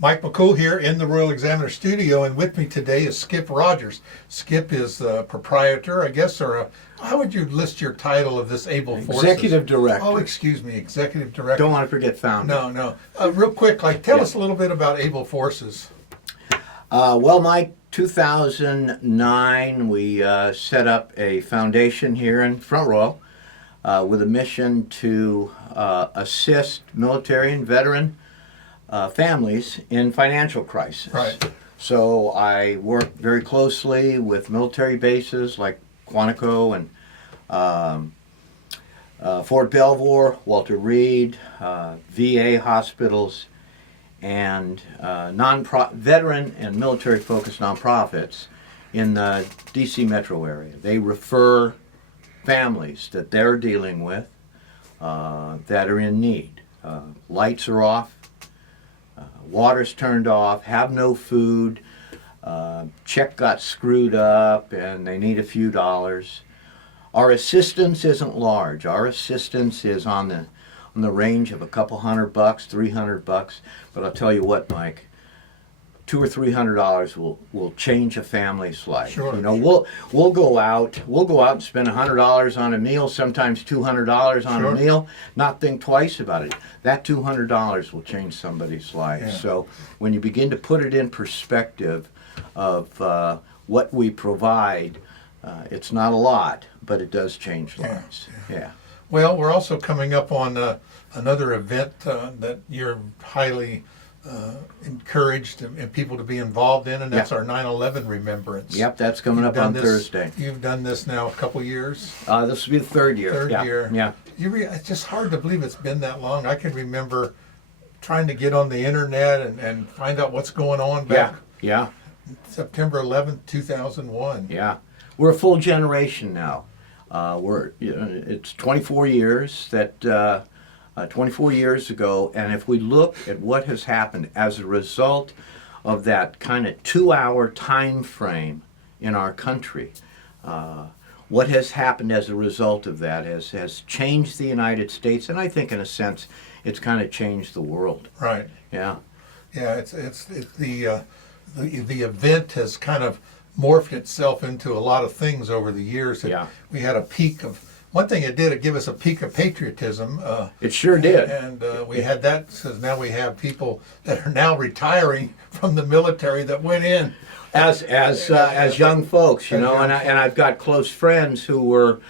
Mike McCool here in the Royal Examiner studio, and with me today is Skip Rogers. Skip is the proprietor, I guess, how would you list your title of this able forces? Executive Director. Oh, excuse me, Executive Director. Don't want to forget founder. No. Real quick, tell us a little bit about Able Forces. Well, Mike, 2009, we set up a foundation here in Front Royal with a mission to assist military and veteran families in financial crisis. Right. So I work very closely with military bases like Quantico and Fort Belvoir, Walter Reed, VA hospitals, and veteran and military-focused nonprofits in the D.C. metro area. They refer families that they're dealing with that are in need. Lights are off, water's turned off, have no food, check got screwed up, and they need a few dollars. Our assistance isn't large. Our assistance is on the range of a couple $100, $300. But I'll tell you what, Mike, $200 or $300 will change a family's life. Sure. You know, we'll go out and spend $100 on a meal, sometimes $200 on Sure. a meal. Not think twice about it. That $200 will change somebody's life. Yeah. So when you begin to put it in perspective of what we provide, it's not a lot, but it does change lives. Yeah. Well, we're also coming up on another event that you're highly encouraged and people to be involved in, and that's our 9/11 Remembrance. Yep, that's coming up on Thursday. You've done this now a couple years. This will be the third year. Third year. Yeah. It's just hard to believe it's been that long. I can remember trying to get on the internet and find out what's going on back September 11th, 2001. Yeah. We're a full generation now. It's 24 years 24 years ago, and if we look at what has happened as a result of that kind of 2-hour time frame in our country, what has happened as a result of that has changed the United States, and I think in a sense it's kind of changed the world. Right. Yeah. Yeah. It's the event has kind of morphed itself into a lot of things over the years. We had a peak of. One thing it did, it gave us a peak of patriotism. It sure did. And we had that, because now we have people that are now retiring from the military that went in. As young folks, and I've got close friends who were,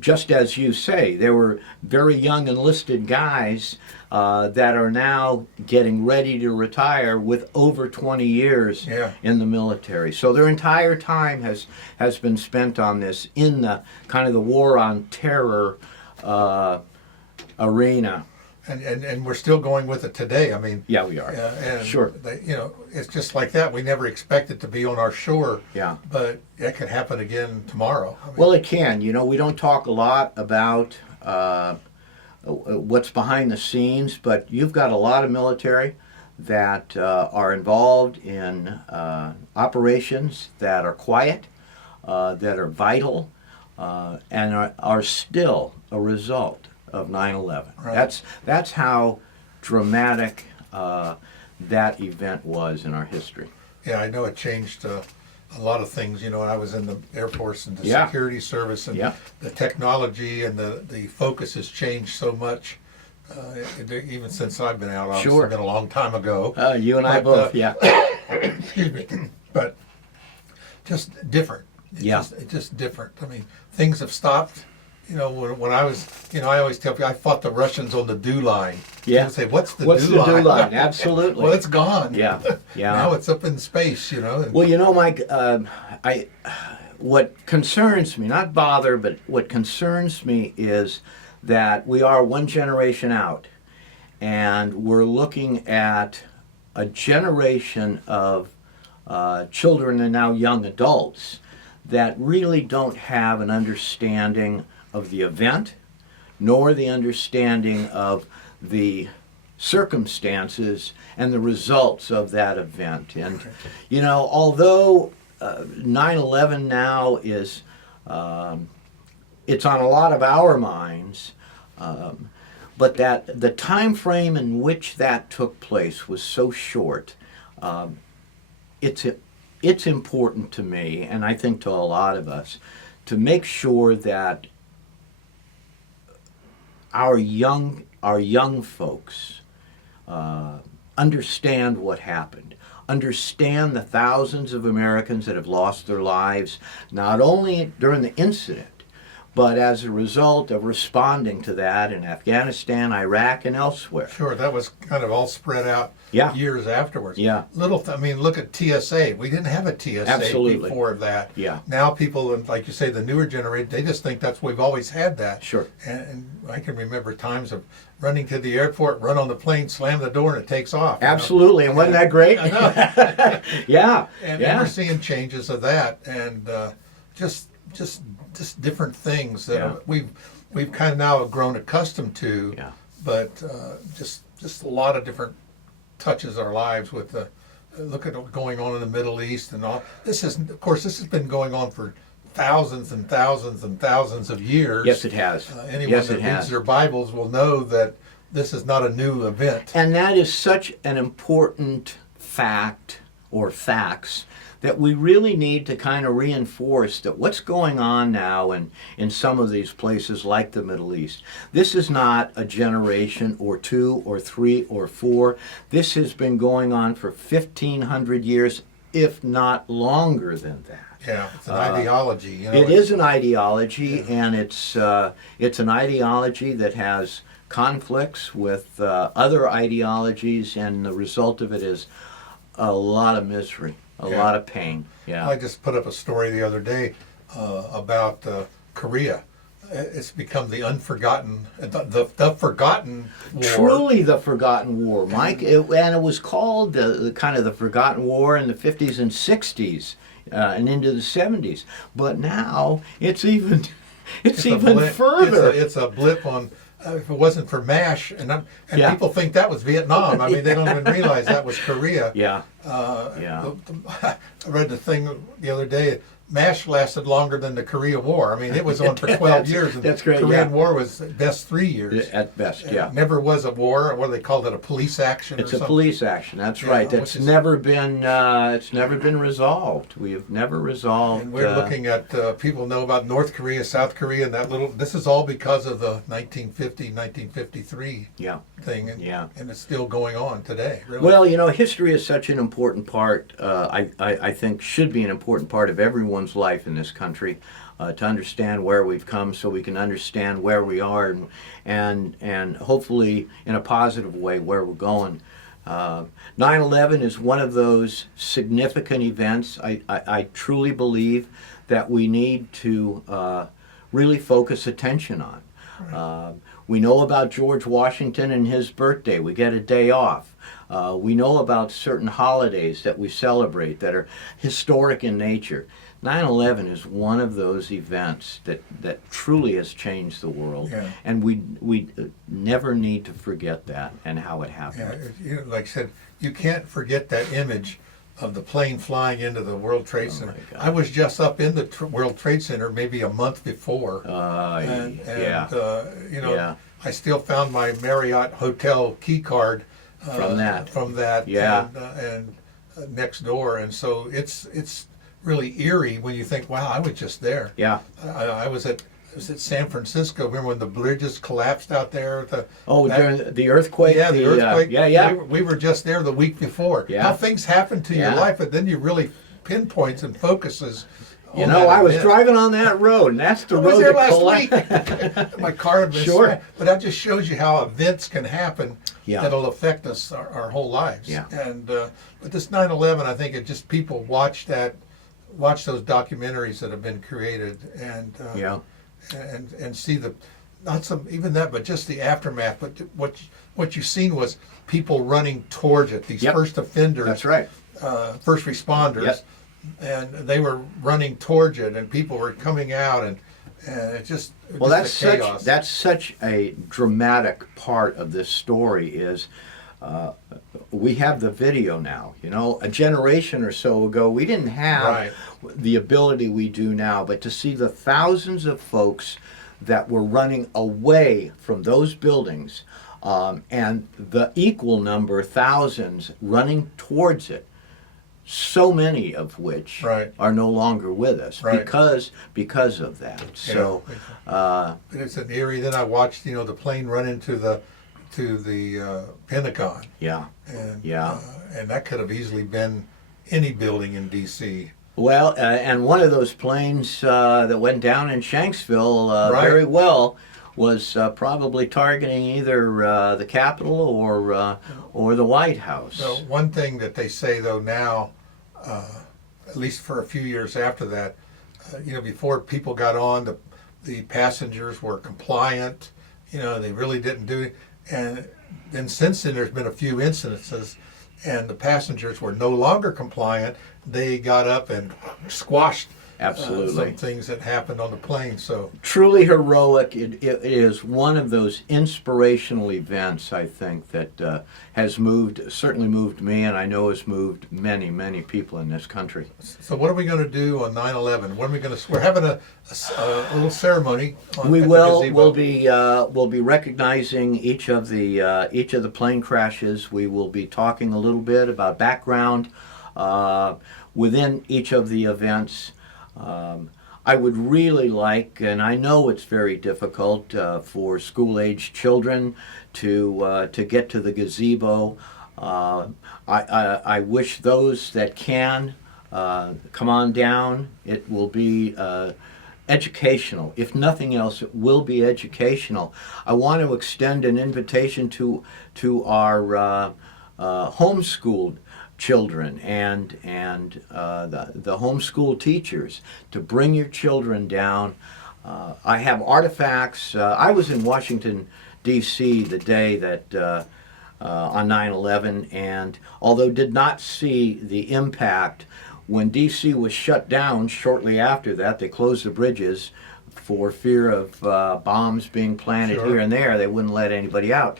just as you say, they were very young enlisted guys that are now getting ready to retire with over 20 years in the military. So their entire time has been spent on this in the kind of the war on terror arena. And we're still going with it today. I mean, yeah, we are. And sure. It's just like that. We never expect it to be on our shore. Yeah. But it could happen again tomorrow. Well, it can. We don't talk a lot about what's behind the scenes, but you've got a lot of military that are involved in operations that are quiet, that are vital, and are still a result of 9/11. Right. That's how dramatic that event was in our history. Yeah, I know it changed a lot of things. When I was in the Air Force and the security service, and the technology and the focus has changed so much. Even since I've been out, obviously, it's been a long time ago. You and I both, Excuse me, but just different. It's just different. I mean, things have stopped. When I was, I always tell people I fought the Russians on the DEW line. Yeah. People say, what's the DEW line? Absolutely. Well, it's gone. Yeah. Now it's up in space, Well, Mike, what concerns me, not bother, but what concerns me is that we are one generation out, and we're looking at a generation of children and now young adults that really don't have an understanding of the event, nor the understanding of the circumstances and the results of that event. And, although 9/11 now is, it's on a lot of our minds, but that the time frame in which that took place was so short. It's important to me, and I think to a lot of us, to make sure that our young folks understand what happened, understand the thousands of Americans that have lost their lives, not only during the incident, but as a result of responding to that in Afghanistan, Iraq, and elsewhere. Sure, that was kind of all spread out years afterwards. Yeah. I mean, look at TSA. We didn't have a TSA Absolutely. before that. Yeah. Now people, like you say, the newer generation, they just think we've always had that. Sure. And I can remember times of running to the airport, run on the plane, slam the door, and it takes off. Absolutely, and wasn't that great? I know. Yeah. And yeah. we're seeing changes of that, and just different things that we've kind of now grown accustomed to. Yeah. But just a lot of different touches our lives with the look at what's going on in the Middle East and all. This has been going on for thousands and thousands and thousands of years. Yes, it has. Anyone that reads their Bibles will know that this is not a new event. And that is such an important fact or facts that we really need to kind of reinforce that what's going on now in some of these places like the Middle East. This is not a generation or two or three or four. This has been going on for 1,500 years, if not longer than that. Yeah, it's an ideology. You know, it is an ideology, and it's an ideology that has conflicts with other ideologies, and the result of it is a lot of misery, a lot of pain. Yeah. I just put up a story the other day about Korea. It's become the unforgotten, the forgotten war. Truly the forgotten war, Mike. And it was called the kind of the forgotten war in the 50s and 60s and into the 70s. But now it's even further. It's a blip on. If it wasn't for MASH, and Yeah. people think that was Vietnam. I mean, they don't even realize that was Korea. Yeah. I read the thing the other day. MASH lasted longer than the Korea War. I mean, it was on for 12 years. And that's great, Korean yeah. War was at best 3 years. At best, yeah. It never was a war. What do they call it? A police action? It's or a something? police action. That's Yeah, right. which is- Never been. It's never been resolved. We have never resolved. And we're looking at people know about North Korea, South Korea, and that little. This is all because of the 1950, 1953 Yeah. thing, and, Yeah. and it's still going on today. Really. Well, history is such an important part. I think should be an important part of everyone's life in this country, to understand where we've come, so we can understand where we are, and hopefully in a positive way where we're going. 9/11 is one of those significant events. I truly believe that we need to really focus attention on. Right. We know about George Washington and his birthday. We get a day off. We know about certain holidays that we celebrate that are historic in nature. 9/11 is one of those events that truly has changed the world, Yeah. and we never need to forget that and how it happened. Yeah, like I said, you can't forget that image of the plane flying into the World Trade Center. my God. I was just up in the World Trade Center maybe a month before, and yeah. Yeah. I still found my Marriott hotel key card From that. Yeah. and next door, and so it's really eerie when you think, wow, I was just there. Yeah. I was at San Francisco. Remember when the bridges collapsed out there? During the earthquake? Yeah, the earthquake. Yeah. We were just there the week before. Yeah. How things happen to your Yeah. life, but then you really pinpoints and focuses. You on know, that I was event. driving on that road, and that's the I road was there that last collapsed. week. My car had been Sure. smashed. But that just shows you how events can happen Yeah. that'll affect us our whole lives. Yeah. And but this 9/11, I think it just people watch those documentaries that have been created and Yeah. and see even that, but just the aftermath. But what you've seen was people running towards it. These Yep. first offenders, That's right. first responders, Yep. and they were running towards it, and people were coming out, and Well, just a chaos. that's such a dramatic part of this story is we have the video now. A generation or so ago, we didn't have Right. the ability we do now, but to see the thousands of folks that were running away from those buildings, and the equal number, thousands, running towards it. So many of which Right. are no longer with us Right. because of that. So it's an eerie. Then I watched, the plane run into the Pentagon, yeah, and yeah. and that could have easily been any building in D.C. Well, and one of those planes that went down in Shanksville Right. very well was probably targeting either the Capitol or the White House. So one thing that they say though now, at least for a few years after that, before people got on, the passengers were compliant. They really didn't do it. And then since then, there's been a few incidences, and the passengers were no longer compliant. They got up and squashed Absolutely. some things that happened on the plane. So Truly heroic. It is one of those inspirational events, I think, that has certainly moved me, and I know has moved many, many people in this country. So what are we going to do on 9/11? When are we going to? We're having a little ceremony. At the We'll gazebo. we'll be recognizing each of the plane crashes. We will be talking a little bit about background within each of the events. I would really like, and I know it's very difficult for school-age children to get to the gazebo. I wish those that can come on down. It will be educational. If nothing else, it will be educational. I want to extend an invitation to our homeschooled children and the homeschool teachers to bring your children down. I have artifacts. I was in Washington, D.C. the day that on 9/11, and although did not see the impact, when D.C. was shut down shortly after that, they closed the bridges for fear of bombs being planted Sure. here and there. They wouldn't let anybody out.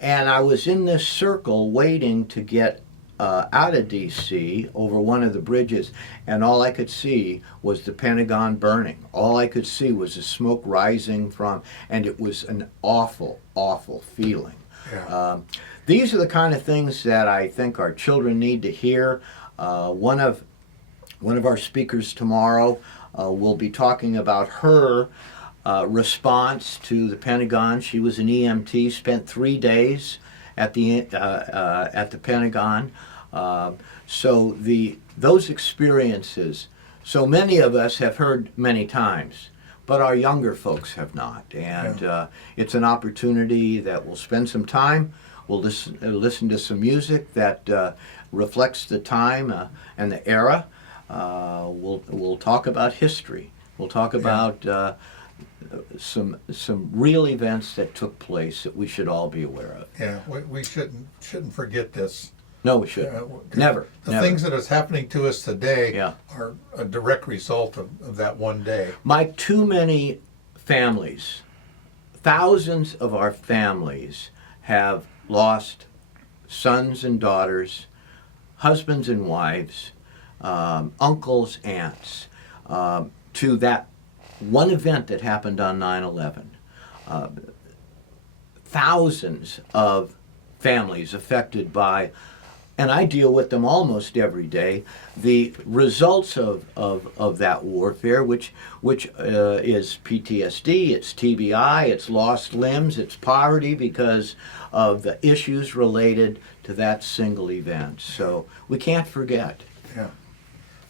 And I was in this circle waiting to get out of D.C. over one of the bridges, and all I could see was the Pentagon burning. All I could see was the smoke rising from, and it was an awful, awful feeling. Yeah. These are the kind of things that I think our children need to hear. One of our speakers tomorrow will be talking about her response to the Pentagon. She was an EMT, spent 3 days at the Pentagon. So those experiences, so many of us have heard many times, but our younger folks have not. And it's an opportunity that we'll spend some time. We'll listen to some music that reflects the time and the era. We'll talk about history. We'll talk about some real events that took place that we should all be aware of. Yeah, we shouldn't forget this. No, we shouldn't. Never. The things that is happening to us today Yeah. are a direct result of that one day. My too many families, thousands of our families have lost sons and daughters, husbands and wives, uncles, aunts, to that one event that happened on 9/11. Thousands of families affected by, and I deal with them almost every day, the results of that warfare, which is PTSD, it's TBI, it's lost limbs, it's poverty because of the issues related to that single event. So we can't forget. Yeah,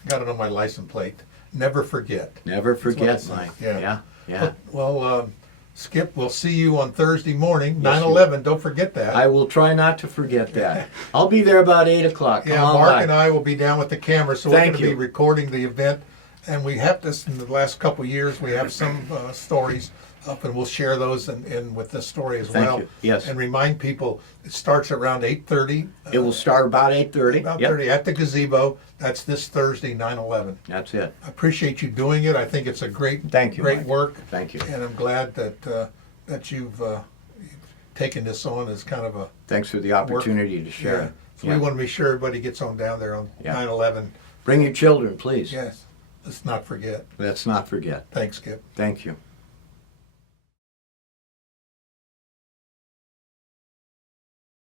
got it on my license plate. Never forget. Never forget, what I Mike. say. Yeah. Well, Skip, we'll see you on Thursday morning, Yes, 9/11. Don't forget that. I will try not to forget that. I'll be there about 8 o'clock. Come Yeah, on Mark by. and I will be down with the camera, so we're Thank going to be you. recording the event. And we have this in the last couple of years. We have some stories up, and we'll share those in with this story as Thank well. you. Yes. And remind people it starts around 8:30. It will start about 8:30. About Yep. 30 at the Gazebo. That's this Thursday, 9/11. That's it. I appreciate you doing it. I think it's a great, Thank you, great Mike. work. Thank you. And I'm glad that you've taken this on as kind of a Thanks for the opportunity to share. yeah. it. So Yeah. we want to be sure everybody gets on down there on Yeah. 9/11. Bring your children, please. Yes. Let's not forget. Let's not forget. Thanks, Skip. Thank you.